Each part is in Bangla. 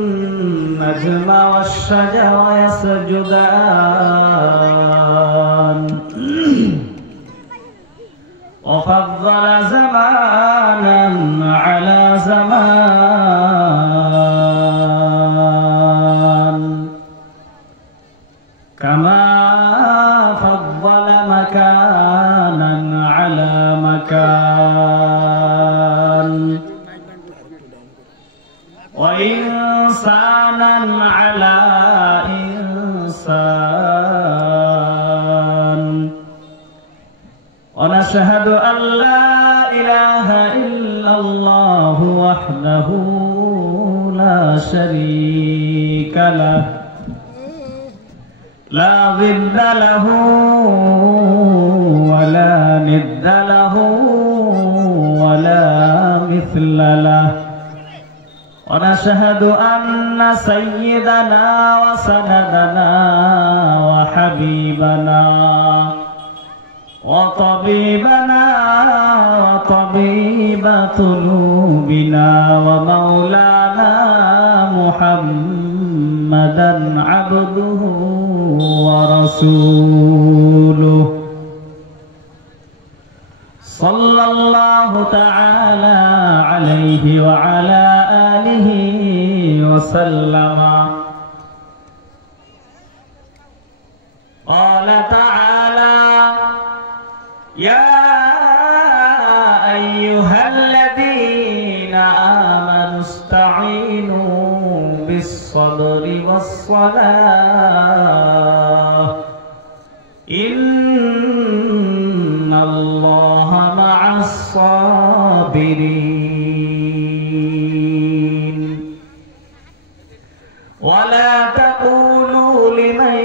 والنجم والشجر يسجدان وفضل زمانا على زمان كما فضل مكانا على مكان وإنسانا على إنسان ونشهد أن لا إله إلا الله وحده لا شريك له لا ضد له ولا ند له ولا مثل له ونشهد أن سيدنا وسندنا وحبيبنا وطبيبنا وطبيب قلوبنا ومولانا محمدا عبده ورسوله صلى الله تعالى عليه وعلى آله وسلم. قال تعالى: يا أيها الذين آمنوا استعينوا بالصبر والصلاة إن الله مع الصابرين. ولا تقولوا لمن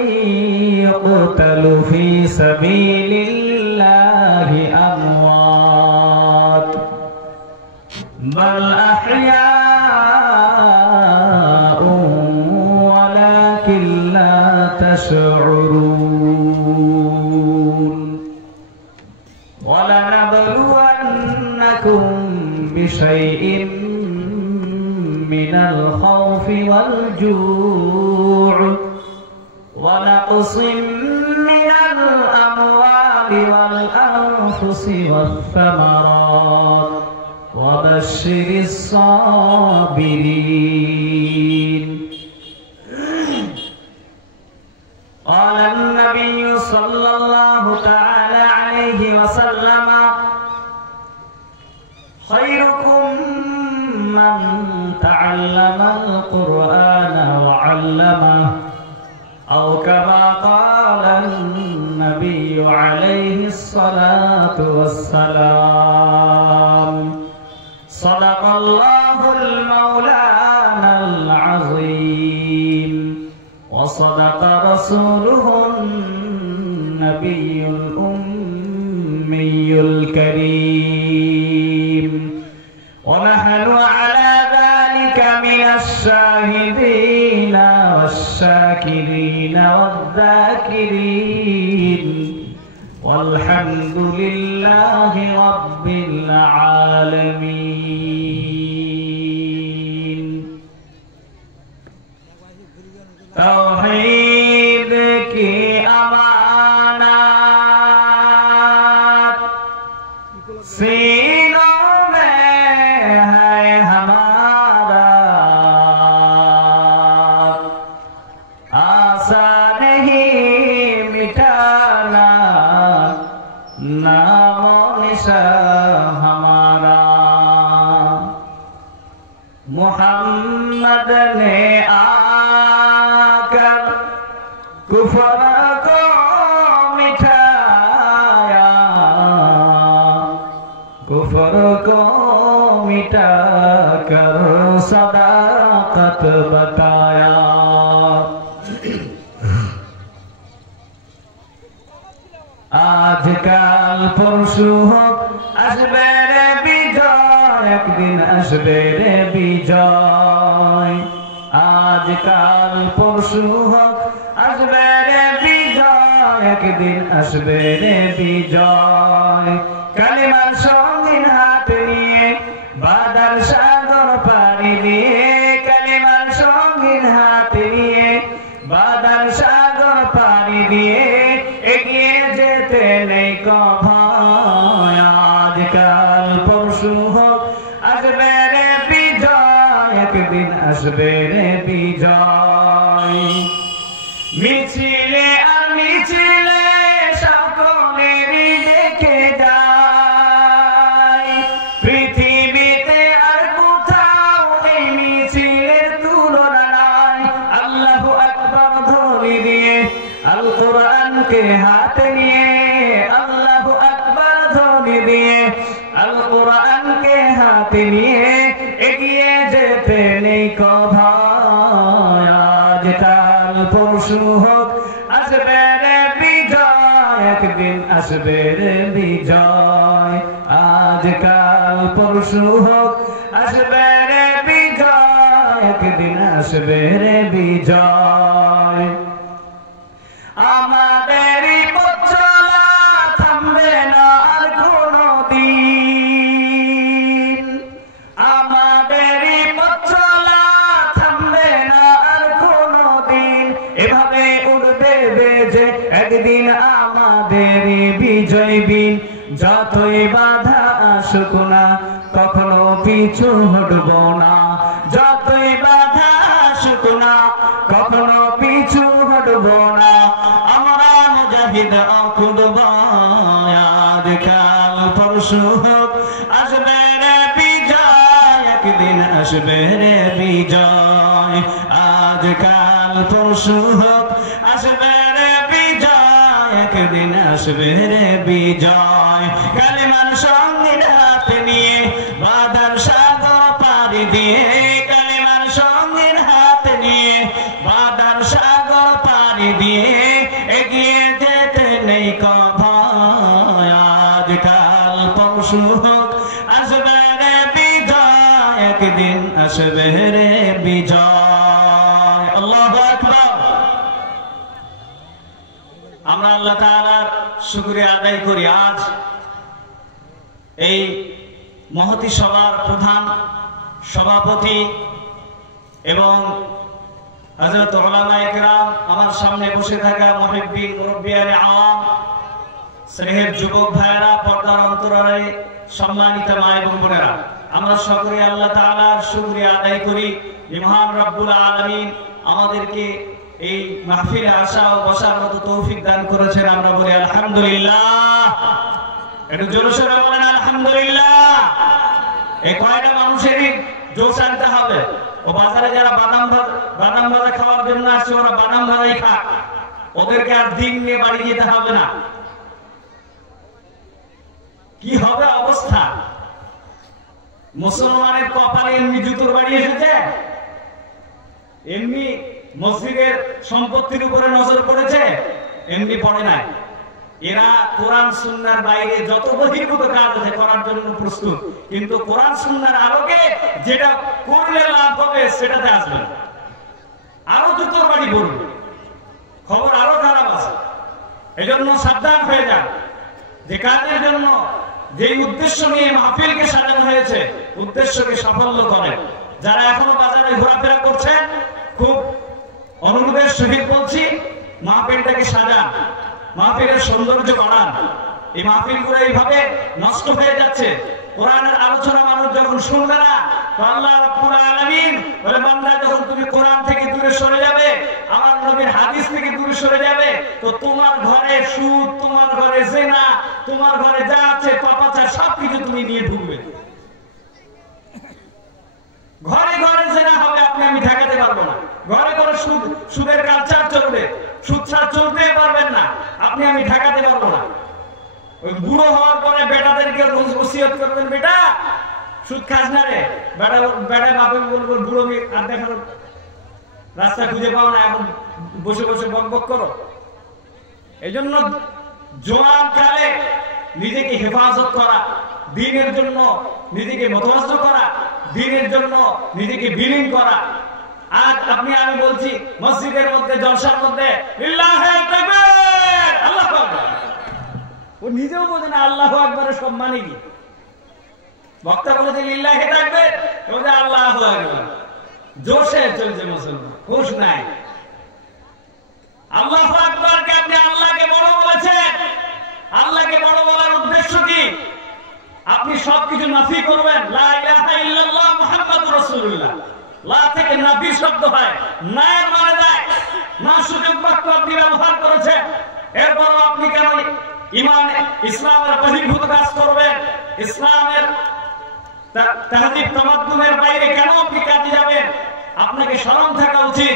يقتل في سبيل الله أموات بل أحياء ولكن لا تشعرون. ولنبلونكم بشيء من الخوف والجوع ونقص من الأموال والأنفس والثمرات وبشر الصابرين. قال النبي صلى الله تعالى عليه وسلم: خيركم من تعلم القرآن وعلمه أو كما قال النبي عليه الصلاة والسلام. صدق الله المولانا العظيم وصدق رسوله النبي الأمي الكريم ونحن على ذلك من الشاهدين والشاكرين والذاكرين والحمد لله رب العالمين. توحید کی امانات سینوں میں ہے ہمارا، آسان نہیں مٹانا نام و نشان ہمارا. محمد نے کفر کو مٹایا، کفر کو مٹا کر صداقت بتایا. آج کل پرسو আসবের বিজয়, একদিন আসবের বিজয়। আজকাল পরশু হোক আসবে রে বিজয়, একদিন আসবে রে বিজয়। কালিমার সঙ্গীন হাত হাত নিয়ে বাদার সাগর পাড়ি দিয়ে কালিমার সঙ্গীর হাত নিয়ে বাদার সাগর পাড়ি দিয়ে এগিয়ে যেতে নেই ভয় আজকাল পরশু হোক আসবে রে বিজয় একদিন আসবে রে বিজয় মিছিলে আর মিছিলে সকলেরই দেখে যায় পৃথিবীতে আর কোথাও এই মিছিলের তুলনা নাই আল্লাহু আকবার ধ্বনি দিয়ে আল কোরআনকে হাতে নিয়ে আল্লাহু আকবার ধ্বনি দিয়ে আল কোরআনকে হাতে নিয়ে এগিয়ে যেতে নেই ভয় আজকাল পরশু হোক আসবে রে বিজয় একদিন আসবে রে বিজয় আজকাল পরশু হোক আসবে রে বিজয় একদিন আসবে রে বিজয় আমাদেরই পথ চলা থামবে না আর কোনদিন আমাদেরই পথ চলা থামবে না আর কোনদিন এভাবে উঠবে বেজে একদিন আমাদেরই বিজয় দিন যতই বাধা আসুক না কখনো পিছু হটব না যতই বাধা আসুক না কখনো পিছু হটব না আমরা মুজাহিদ খুদব আজকাল পরশু হোক আসবে রে বিজয় একদিন আসবে রে বিজয় আজকাল পরশু হোক আসবে রে বিজয় একদিন আসবে রে বিজয় কালিমার সঙ্গীর হাত নিয়ে বাদার সাগর পাড়ি দিয়ে কালিমার সঙ্গীর হাত নিয়ে বাদার সাগর পাড়ি দিয়ে এগিয়ে যেতে নেই ভয় আজকাল পরশু হোক আসবে রে বিজয় একদিন আসবে রে বিজয় আল্লাহু আকবার আমরা আল্লাহ তাআলার শুকরিয়া আদায় করি আজ এই মহতী সভার প্রধান সভাপতি এবং হযরত উলামায়ে কেরাম আমার সামনে বসে থাকা মুহিব্বিন মুরব্বিয়ানে আওয়াম স্নেহের যুবক ভাইয়েরা পর্দার অন্তরালে সম্মানিত মা এবং বোনেরা আমরা সকলে আল্লাহ তাআলার শুকরিয়া আদায় করি যে মহান রব্বুল আলামিন আমাদেরকে এই মাহফিলে আসা ও বসার মতো তৌফিক দান করেছেন আমরা বলি আলহামদুলিল্লাহ একটু জোরে সোরে বলেন আলহামদুলিল্লাহ এই কয়টা মানুষেরই জোশ আনতে হবে ও বাজারে যারা বাদাম ভাজা খাওয়ার জন্য আসছে ওরা বাদাম ভাজাই খাক ওদেরকে আর দিন নিয়ে বাড়ি যেতে হবে না কি হবে অবস্থা মুসলমানের কপালে এমনি জুতোর বাড়ি এসেছে এমনি মসজিদের সম্পত্তির উপরে নজর পড়েছে এমনি পড়ে নাই এরা কোরআন সুন্নাহর বাইরে যত বহির্ভূত কাজ আছে করার জন্য প্রস্তুত কিন্তু কোরআন সুন্নাহর আলোকে যেটা করলে লাভ হবে সেটাতে আসবে আরো জুতোর বাড়ি পড়বে খবর আরো খারাপ আছে এজন্য সাবধান হয়ে যান যে কাজের জন্য যে উদ্দেশ্য নিয়ে মাহফিলকে সাজানো হয়েছে উদ্দেশ্যকে সাফল্য করেন যারা এখনো বাজারে ঘোরাফেরা করছেন খুব অনুরোধের সহিত বলছি মাহফিলটাকে সাজান মাহফিলের সৌন্দর্য বাড়ান এই মাহফিলগুলো এইভাবে নষ্ট হয়ে যাচ্ছে কোরআনের আলোচনা মানুষ যখন শুনবে না তো আল্লাহ রাব্বুল আলামিন বলে বান্দা যখন তুমি কোরআন থেকে দূরে সরে যাবে আমার নবীর হাদিস থেকে দূরে সরে যাবে তো তোমার ঘরে সুদ তোমার ঘরে জিনা তোমার ঘরে যা আছে পাপাচার সবকিছু তুমি নিয়ে ঢুকবে ঘরে ঘরে জিনা হবে আপনি আমি ঠেকাতে পারবো না ঘরে ঘরে সুদের কালচার চলবে সুদ ছাড়া চলতেই পারবেন না আপনি আমি ঠেকাতে পারবো না ওই বুড়ো হওয়ার পরে বেটাদেরকে ওসিয়ত করবেন বেটা সুদ খাস না রে বেটা বাপে বলবো বুড়ো মেয়ে আর দেখানো রাস্তা খুঁজে পাও না এখন বসে বসে বক বক করো এই জন্য জোয়ান কালে নিজেকে হেফাজত করা দ্বীনের জন্য নিজেকে মতবাস্ত করা দ্বীনের জন্য নিজেকে বিলীন করা আজ আপনি আমি বলছি মসজিদের মধ্যে জলসার মধ্যে লিল্লাহে তাকবীর আল্লাহু আকবার ও নিজেও বোঝে না আল্লাহু আকবারের সম্মানই কি বক্তা বলে লিল্লাহি তাকবীর, বলে আল্লাহু আকবার, জোশে চলছে মুসলমান, হুঁশ নাই। আল্লাহু আকবার কে আপনি আল্লাহকে বড় বলেছেন। আল্লাহকে বড় বলার উদ্দেশ্য কি? আপনি সবকিছু নাফি করবেন। লা ইলাহা ইল্লাল্লাহ মুহাম্মাদুর রাসূলুল্লাহ, লা থেকে নাফি শব্দ হয়, না এর মানে যায় না, সুযোগ বাক্য আপনি ব্যবহার করেছেন। এরপরও আপনি কেন ঈমান ইসলামের বহির্ভূত কাজ করবেন? ইসলামের তাহযীব তামাদ্দুনের বাইরে কেন আপনি কাজে যাবেন? আপনাকে শরম থাকা উচিত।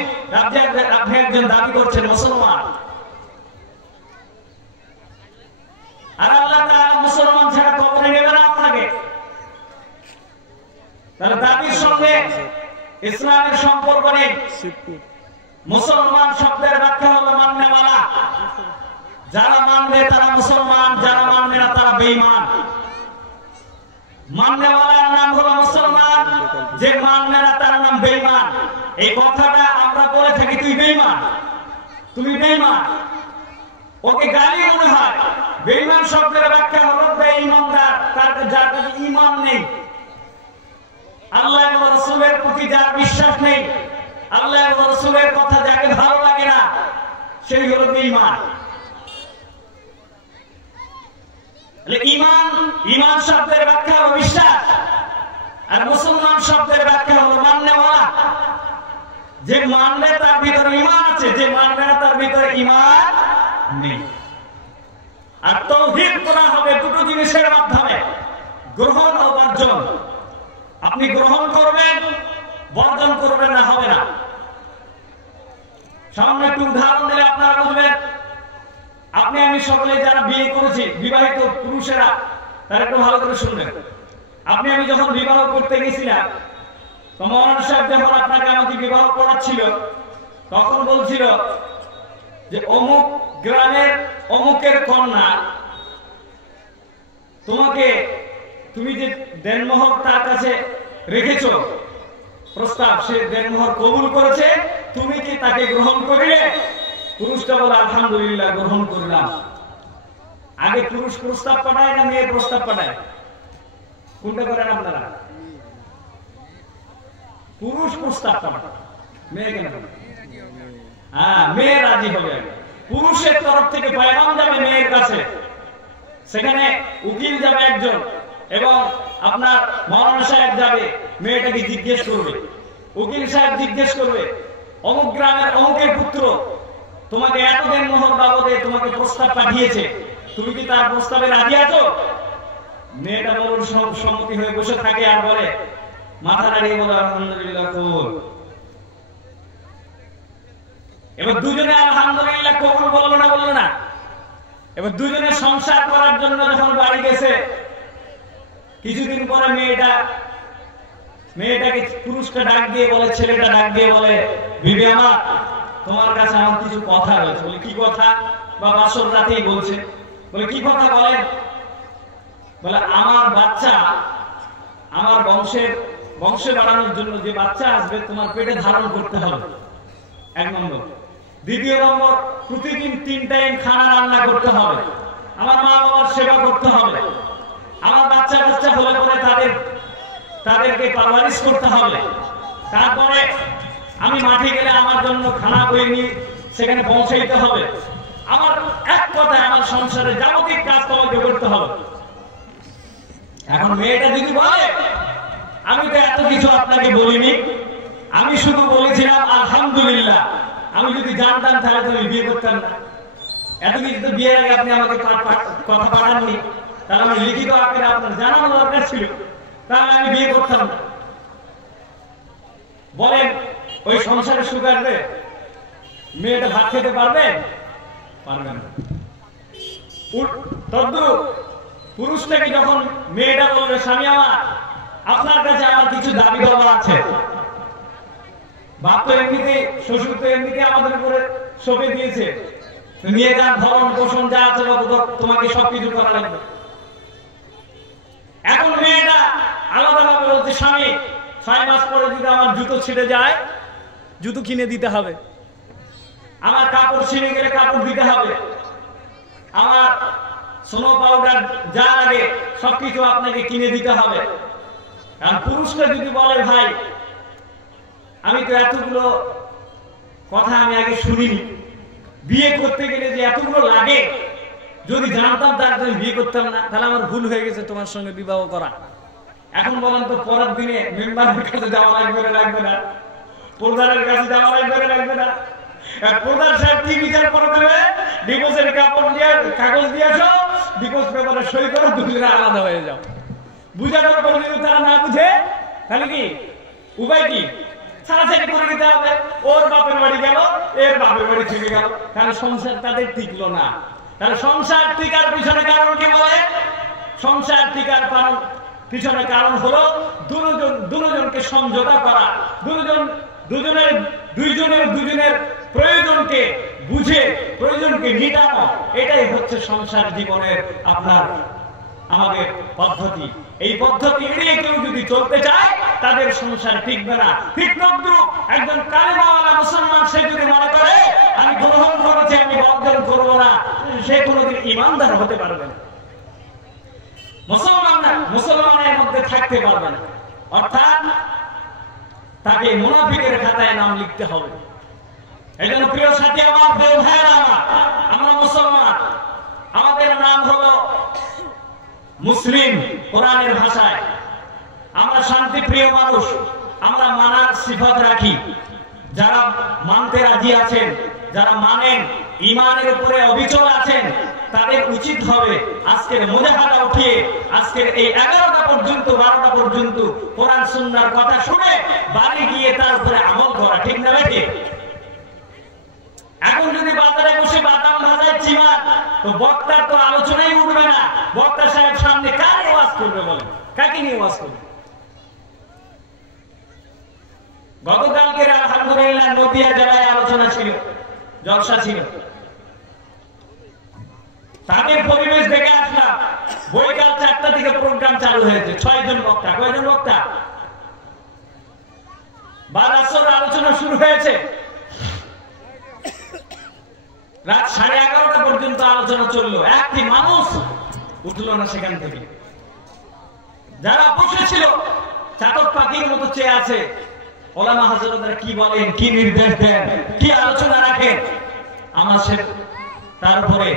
আপনি একজন দাবি করছেন মুসলমান, আর আল্লাহ তাআলা মুসলমান ছাড়া কবরে নেবে না আপনাকে। তাহলে দাবির সঙ্গে ইসলামের সম্পর্ক নেই। মুসলমান শব্দের ব্যাখ্যা হলো মাননেওয়ালা। যারা মানবে তারা মুসলমান, যারা মানবে না তারা বেঈমান। মাননেওয়ালার নাম হলো মুসলমান, যে মানবে না তার নাম বেঈমান। এই কথাটা আমরা বলে থাকি, তুই বেঈমান, তুমি বেঈমান, ওকে গালি মনে হয়। বেঈমান শব্দের ব্যাখ্যা হলো বেঈমানদার, তার যার কাছে ঈমান নেই, আল্লাহ এবং রাসূলের প্রতি যার বিশ্বাস নেই, আল্লাহ এবং রাসূলের কথা যাকে ভালো লাগে না, সেই হলো বেঈমান। ঈমান, ঈমান শব্দের ব্যাখ্যা হলো বিশ্বাস, আর মুসলমান শব্দের ব্যাখ্যা হলো মাননেওয়ালা। যে মানবে তার ভিতরে ঈমান আছে, যে মানবে না তার ভিতরে ঈমান নেই। আর তাওহীদ করা হবে দুটো জিনিসের মাধ্যমে, গ্রহণ ও বর্জন। আপনি গ্রহণ করবেন, বর্জন করবেন না, হবে না। সামনে একটু উদাহরণ দিলে আপনারা বুঝবেন। আপনি আমি সকলে যারা বিয়ে করেছি, বিবাহিত পুরুষেরা, তারা একটু ভালো করে শুনবেন। আপনি আমি যখন বিবাহ করতে গেছিলাম, তো মৌলানা সাহেব যখন আপনাকে আমাকে বিবাহ করাচ্ছিল, তখন বলছিল যে অমুক গ্রামের অমুকের কন্যা, তোমাকে, তুমি যে দেনমোহর তার কাছে রেখেছ প্রস্তাব, সে দেনমোহর কবুল করেছে, তুমি কি তাকে গ্রহণ করলে? পুরুষটা বলে আলহামদুলিল্লাহ, গ্রহণ করলাম। আগে পুরুষ প্রস্তাব পাঠায় না মেয়ে প্রস্তাব পাঠায়? কোনটা করেন আপনারা? পুরুষ প্রস্তাব পাঠায়, মেয়ে কেন? হ্যাঁ, মেয়ে রাজি হবে। পুরুষের তরফ থেকে পয়গাম যাবে মেয়ের কাছে, সেখানে উকিল যাবে একজন, এবং আপনার মৌলানা সাহেব যাবে, মেয়েটাকে জিজ্ঞেস করবে। উকিল সাহেব জিজ্ঞেস করবে, অমুক গ্রামের অমুকের পুত্র তোমাকে এত দেনমোহর বাবদে তোমাকে প্রস্তাব পাঠিয়েছে, তুমি কি তার প্রস্তাবে রাজি আছো? মেয়েটা বলুন সব সম্মতি হয়ে বসে থাকে, আর বলে, মাথা নাড়িয়ে বলে আলহামদুলিল্লাহ কবুল। এবার দুজনে আলহামদুলিল্লাহ কবুল বললো না, বললো না। এবার দুজনে সংসার করার জন্য যখন বাড়ি গেছে, কিছুদিন পরে মেয়েটাকে পুরুষটা ডাক দিয়ে বলে, ছেলেটা ডাক দিয়ে বলে, বিবি আমার, তোমার কাছে আমার কিছু কথা রয়েছে। বলে কি কথা? বা বাসর রাতেই বলছে। বলে কি কথা বলেন? বলে আমার বাচ্চা, আমার বংশে বাড়ানোর জন্য যে বাচ্চা আসবে তোমার পেটে ধারণ করতে হবে, 1 নম্বর। 2 নম্বর, প্রতিদিন 3 টাইম খানা রান্না করতে হবে, আমার মা বাবার সেবা করতে হবে, আমার বাচ্চা হলে পরে তাদেরকে পারওয়ারিশ করতে হবে। তারপরে আমি মাঠে গেলে আমার জন্য খানা করে নিয়ে সেখানে পৌঁছাইতে হবে। আমার এক কথায় আমার সংসারে যাবতীয় কাজ তোমাকে করতে হবে। এখন মেয়েটা যদি বলে, আমি তো এত কিছু আপনাকে বলিনি, আমি শুধু বলেছিলাম আলহামদুলিল্লাহ, আমি যদি জানতাম তাহলে তো বিয়ে করতাম না। এত কিছু তো বিয়ের আগে আপনি আমাকে কথা পাঠাননি, তাহলে আমি লিখিত আকারে আপনার জানানো দরকার ছিল, তাহলে আমি বিয়ে করতাম না। বলেন, ওই সংসারে সুখ আসবে? মেয়েটা ভাত খেতে পারবে? পারবে না। পুরুষটাকে যখন মেয়েটা বলবে, স্বামী আমার, আপনার কাছে আমার কিছু দাবি দেওয়া আছে। বাপ তো এমনিতে, শ্বশুর তো এমনিতে আমাদের উপরে সঁপে দিয়েছে, নিয়ে যান, ভরণ পোষণ যা আছে তোমাকে সবকিছু করা লাগবে। এখন মেয়েটা আলাদাভাবে বলছে, স্বামী 6 মাস পরে যদি আমার জুতো ছিঁড়ে যায়, জুতো কিনে দিতে হবে, আমার কাপড় ছিঁড়ে গেলে কাপড় দিতে হবে, আমার স্নো পাউডার যা লাগে সবকিছু আপনাকে কিনে দিতে হবে। আর পুরুষরা যদি বলে ভাই আমি তো এতগুলো কথা আমি আগে শুনিনি, বিয়ে করতে গেলে যে এতগুলো লাগে, যদি জানতাম তার জন্য বিয়ে করতাম না, তাহলে আমার ভুল হয়ে গেছে তোমার সঙ্গে বিবাহ করা। এখন বলেন তো পরের দিনে মেম্বারের কাছে যাওয়া লাগবে না, প্রধানের কাছে যাওয়া লাগবে না, প্রধান সাহেব কি বিচার করে দেবে, ডিভোর্সের কাগজ দিয়ে আসো, ডিভোর্স পেপারে সই করো, দুজনে আলাদা হয়ে যাও। বুঝানোর পর যদি তারা না বুঝে তাহলে কি উপায় কি? ছাড়াছাড়ি করে নিতে হবে। ওর বাপের বাড়ি গেল, এর বাপের বাড়ি থেকে গেল, কারণ সংসার তাদের টিকলো না। তাহলে সংসার টিকার পিছনে কারণ কি বলে? সংসার টিকার পিছনে কারণ হলো দুজনকে সমঝোতা করা, দুজনের প্রয়োজনকে বুঝে প্রয়োজনকে মিটানো। এটাই হচ্ছে সংসার জীবনের আমাদের পদ্ধতি। এই পদ্ধতি এড়িয়ে কেউ যদি চলতে চায় তাদের সংসার টিকবে না। ঠিক তদ্রূপ একজন কালেমাওয়ালা মুসলমান সে যদি মনে করে আমি গ্রহণ করেছি, আমি বর্জন করবো না, সে কোনোদিন ইমানদার হতে পারবে না, মুসলমানের মধ্যে থাকতে পারবে না। অর্থাৎ তাকে মুনাফিকের খাতায় নাম লিখতে হবে। এই জন্য প্রিয় সাথী আমার, প্রিয় ভাইরা আমার, আমরা মুসলমান, আমাদের নাম হলো মুসলিম কোরআনের ভাষায়। আমরা শান্তিপ্রিয় মানুষ, আমরা মানার সিফাত রাখি। যারা মানতে রাজি আছেন, যারা মানেন, ঈমানের উপরে অবিচল আছেন, তাদের উচিত হবে আজকের মুজাহাদা উঠিয়ে আজকের এই 11টা পর্যন্ত 12টা পর্যন্ত কোরআন সুন্নাহর কথা শুনে বাড়ি গিয়ে তার উপরে আমল করা। ঠিক না ভাই? এখন যদি বাজারে বসে বাদাম ভাজায় চিমার, তো বক্তার তো আলোচনাই উঠবে না। বক্তা সাহেব সামনে কার ওয়াজ করবে বলেন? কাকে নিয়ে ওয়াজ করবে? গতকালকে আলহামদুলিল্লাহ নদিয়া জেলায় আলোচনা ছিল, জলসা ছিল, তাদের পরিবেশ দেখে আসলাম। বৈকাল 4টা থেকে প্রোগ্রাম চালু হয়েছে, 6 জন বক্তা। কয়জন বক্তা? বারাসর আলোচনা শুরু হয়েছে, রাত 11:30 পর্যন্ত আলোচনা চললো। একটি মানুষ উঠলো না সেখান থেকে। যারা বসেছিল চাতক পাখির মতো চেয়ে আছে। ওলামা হযরতরা কি বলেন, কি নির্দেশ দেন, কি আলোচনা রাখেন, আমরা তারপরে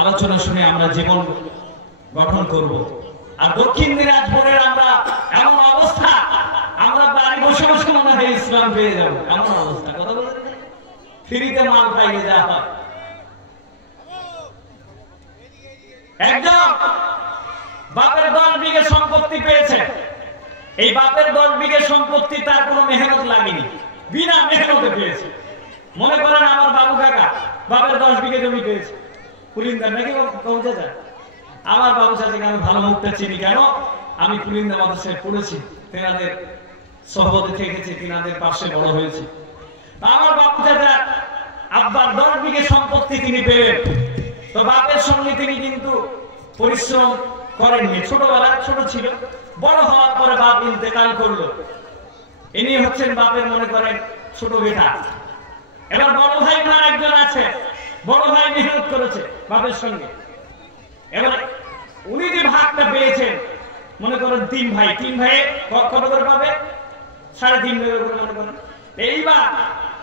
আলোচনা শুনে আমরা জীবন গঠন করব। আর দক্ষিণ দিনাজপুরের আমরা এমন অবস্থা, আমরা বাড়ি বসে বসে মনে হয় ইসলাম পেয়ে যাবো, এমন অবস্থা। কথা বলতে ফ্রিতে মাল পাইলে যা হয়। একজন বাপের 10 বিঘে সম্পত্তি পেয়েছে। এই বাপের 10 বিঘে সম্পত্তি তার কোনো মেহনত লাগেনি, বিনা মেহনতে পেয়েছে। মনে করেন আমার বাবু কাকা বাপের 10 বিঘে জমি পেয়েছে, কুলিন্দার নাকি কৌজা যায়। আমার বাবু চাচাকে আমি ভালো মুখটা চিনি, কেন? আমি কুলিন্দা মাদ্রাসায় পড়েছি, তেনাদের সহবতে থেকেছি, তেনাদের পাশে বড় হয়েছে। আমার বাবু চাচা আব্বার 10 বিঘে সম্পত্তি তিনি পেলেন। তো বাপের সঙ্গে তিনি কিন্তু পরিশ্রম করেননি, ছোটবেলা ছোট ছিল। বড় হওয়ার পরে বাপ ইন্তেকাল করলো। ইনি হচ্ছেন বাপের মনে করেন ছোট বেটা। এবার বড় ভাই ওনার একজন আছে, বড় ভাই মেহনত করেছে বাপের সঙ্গে। এবার উনি যে ভাগটা পেয়েছেন, মনে করেন 3 ভাই, 3 ভাইয়ে কত করে পাবে? 3.5 ভাগে করে মনে করেন। এইবার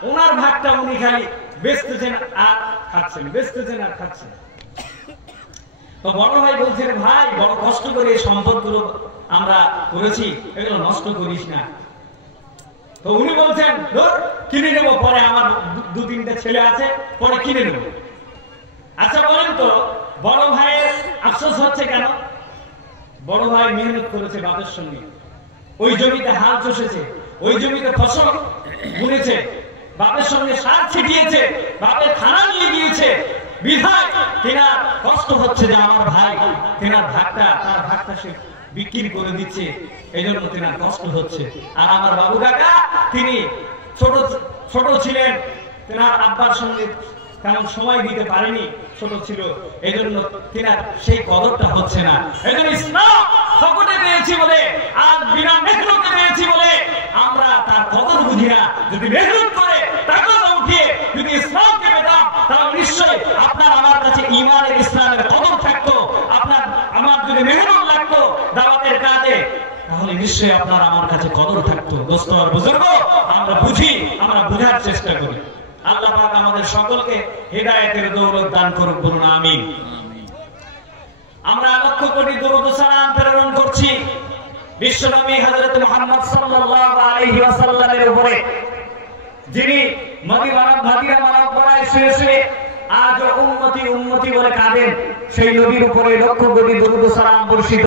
ওনার ভাগটা উনি খালি বেচতেছেন আর খাচ্ছেন, বেচতেছেন আর খাচ্ছেন। তো বড় ভাই বলছেন, ভাই বড় কষ্ট করে এই সম্পদগুলো আমরা করেছি, এগুলো নষ্ট করিস না। তো উনি বলছেন কিনে নেবো, পরে আমার 2-3টা ছেলে আছে, পরে কিনে নেব। আচ্ছা বলেন তো বড় ভাইয়ের আফসোস হচ্ছে কেন? বড় ভাই মেহনত করেছে বাপের সঙ্গে, ওই জমিতে হাল চষেছে, ওই জমিতে ফসল বুনেছে, বাপের সঙ্গে সার ছিটিয়েছে, বাপের খানা নিয়ে গিয়েছে। বিধায় তেনার কষ্ট হচ্ছে যে আমার ভাই তেনার ভাগটা, তার ভাগটা সে বিক্রি করে দিচ্ছে, এই জন্য তেনার কষ্ট হচ্ছে। আর আমার বাবু কাকা তিনি ছোট ছিলেন, তেনার আব্বার সঙ্গে তেমন সময় দিতে পারেনি, ছোট ছিল, এই জন্য তেনার সেই কদরটা হচ্ছে না। এই জন্য ইসলাম সকটে পেয়েছি বলে, আজ বিনা মেহনতে পেয়েছি বলে আমরা তার কদর বুঝি না। যদি মেহনত করে তাকে উঠিয়ে যদি ইসলামকে পেতাম, তাহলে নিশ্চয়ই আপনার আমার কাছে ঈমানের ইসলামের কদর থাকতো। আমার যদি মেহনত লাগতো দাওয়াতের কাজে, তাহলে নিশ্চয়ই আপনার আমার কাছে কদর থাকতো। দোস্ত আর বুজুর্গ, আমরা বুঝি, আমরা বুঝার চেষ্টা করি। আল্লাহ পাক আমাদের সকলকে হিদায়াতের দৌলত দান করুক, বলুন আমিন। আমরা লক্ষ্য করি দরুদ ও সালাম প্রেরণ করছি বিশ্বনবী হযরত মুহাম্মদ সাল্লাল্লাহু আলাইহি ওয়াসাল্লামের উপরে, যিনি মদিনা মুনাওয়ারায় শুয়ে শুয়ে আজ উম্মতি উম্মতি বলে কাঁদেন। সেই নবীর উপরে লক্ষ্য করি দরুদ ও সালাম বর্ষিত